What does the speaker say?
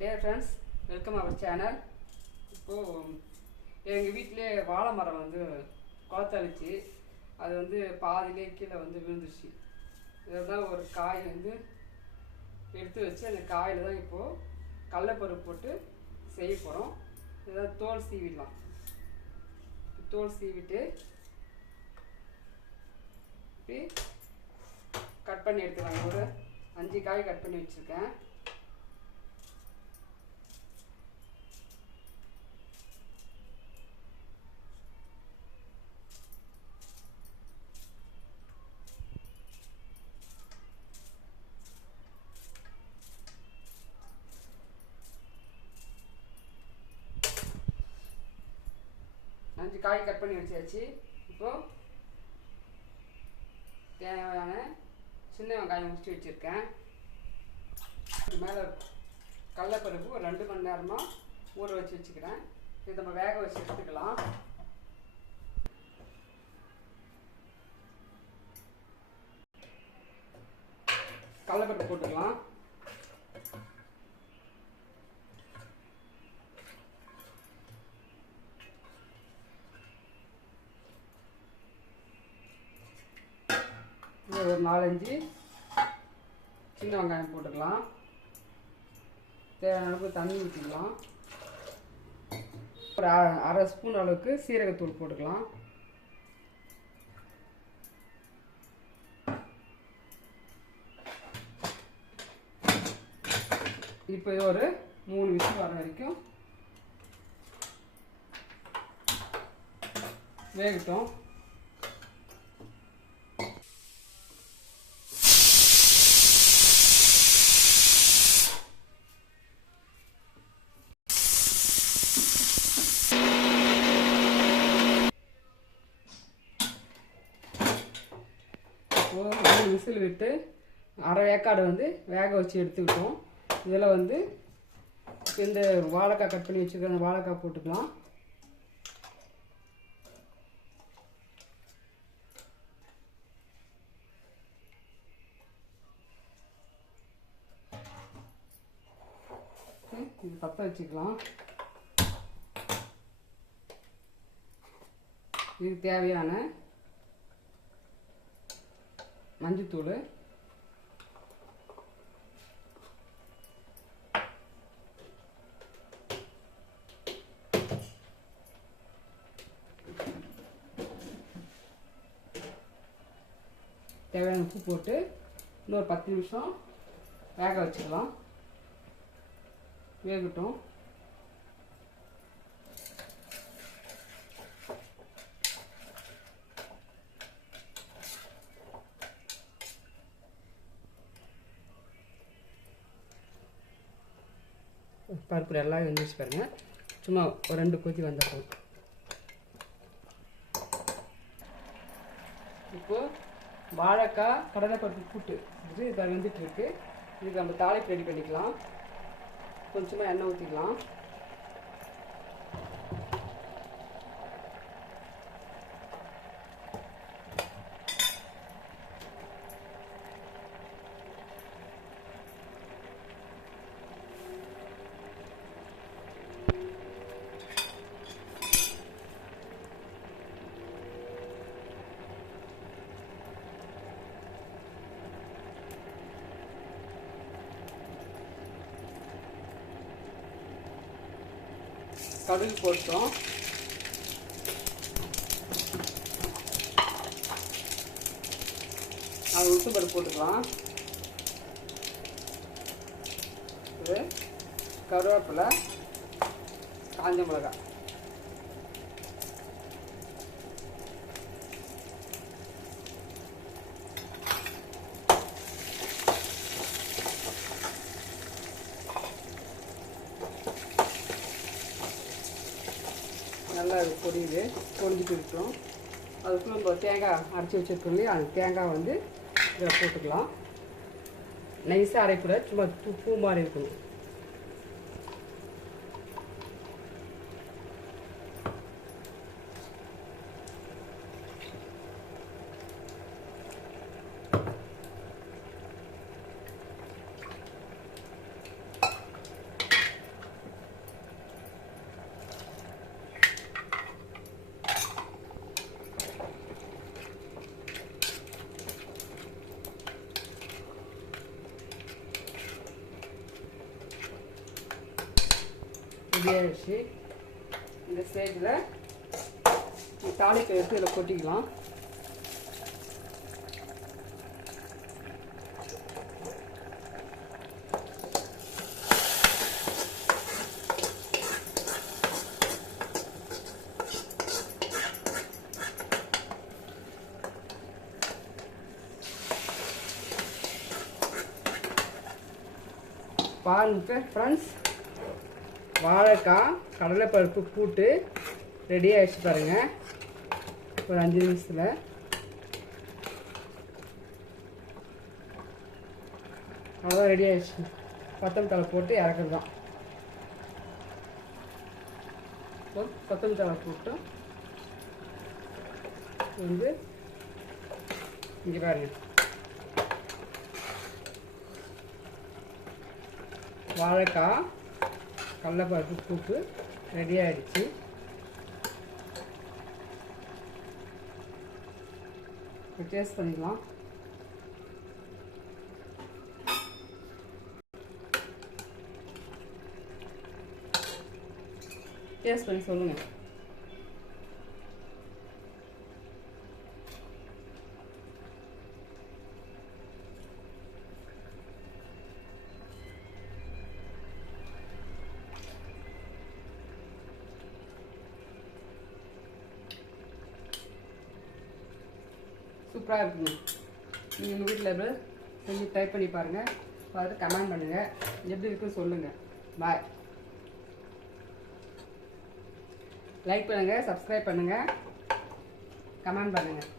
Dear friends, welcome our channel. இப்போது எங்கள் வீட்டிலே வாழை மரம் வந்து குளத்தளிச்சு அது வந்து பாதியிலே கீழே வந்து விழுந்துருச்சு. இதில் தான் ஒரு காய் வந்து எடுத்து வச்சு அந்த காயில் தான் இப்போது கடலைப்பருப்பு போட்டு செய்ய போகிறோம். இதை தோல் சீவிடலாம். தோல் சீவிட்டு இப்படி கட் பண்ணி எடுத்துக்கலாம். ஒரு 5 காய் கட் பண்ணி வச்சுருக்கேன். காய் கட் பண்ணி வச்சாச்சு. இப்போது தேவையான சின்ன வெங்காயம் முடிச்சு வச்சுருக்கேன். மேலே கடலைப்பருப்பு ஒரு 2 மணி நேரமாக ஊற வச்சுக்கிறேன். இது நம்ம வேக வச்சு எடுத்துக்கலாம். கடலைப்பருப்பு போட்டுக்கலாம். ஒரு 4-5 சின்ன வெங்காயம் போட்டுக்கலாம். தேவையான அளவுக்கு தண்ணி ஊற்றிக்கலாம். ஒரு 1/2 ஸ்பூன் அளவுக்கு சீரகத்தூள் போட்டுக்கலாம். இப்போ ஒரு 3 விசில் வர வரைக்கும் வேகட்டும். விசில் விட்டு அரை வேக்காடு வந்து வேக வச்சு எடுத்துக்கிட்டோம். இதில் வந்து இந்த வாழைக்காய் கட் பண்ணி வச்சுருக்க அந்த வாழைக்காய் போட்டுக்கலாம். இது பற்ற வச்சுக்கலாம். இது தேவையான மஞ்சத்தூள், தேவையான உப்பு போட்டு இன்னொரு 10 நிமிஷம் வேக வச்சுக்கலாம். வேகட்டும். பருப்பு எல்லாம் வெந்துச்சு பாருங்க. சும்மா ஒரு 2 கொதி வந்தப்போ இப்போது வாழைக்காய் கடலைப்பருப்பு கூட்டு இது இப்போ வெந்துட்டு இருக்கு. இதுக்கு நம்ம தாளிப்பு ரெடி பண்ணிக்கலாம். கொஞ்சமாக எண்ணெய் ஊற்றிக்கலாம். கடுகு போட்டோம். அது உளுத்தம் பருப்பு போட்டுக்கலாம். இது கருவேப்பிலை, காஞ்ச மிளகாய், நல்லா பொரிஞ்சிட்டு இருக்கோம். அதுக்குள்ள நம்ம தேங்காய் அரைச்சி வச்சுருக்கோம் இல்லையா, அந்த தேங்காய் வந்து இதை போட்டுக்கலாம். நைஸாக அரைக்கூடாது, சும்மா பூ மாதிரி இருக்கணும். ரெடி ஆகிடுச்சு. இந்த ஸ்டேஜில் தாளிப்பை எடுத்து இதில் கொட்டிக்கலாம். பாருங்க ஃப்ரெண்ட்ஸ், வாழைக்காய் கடலைப்பருப்பு கூட்டு ரெடி ஆகிடுச்சு பாருங்கள். ஒரு 5 நிமிஷத்தில் அவ்வளோதான் ரெடி ஆகிடுச்சு. கொத்தமல்லி தழை போட்டு இறக்குறது தான். கொத்தமல்லி தழை போட்டு வந்து இங்கே பாருங்க, வாழைக்காய் கடலைப்பருப்பு கூட்டு ரெடி ஆகிடுச்சு. டேஸ்ட் பண்ணிக்கலாம். டேஸ்ட் பண்ணி சொல்லுங்கள். சூப்பராக இருக்குங்க. நீங்கள் உங்கள் வீட்டில் எப்படி செஞ்சு ட்ரை பண்ணி பாருங்கள். பார்த்து கமெண்ட் பண்ணுங்கள், எப்படி இருக்குன்னு சொல்லுங்கள். பாய். லைக் பண்ணுங்கள், சப்ஸ்கிரைப் பண்ணுங்கள், கமெண்ட் பண்ணுங்கள்.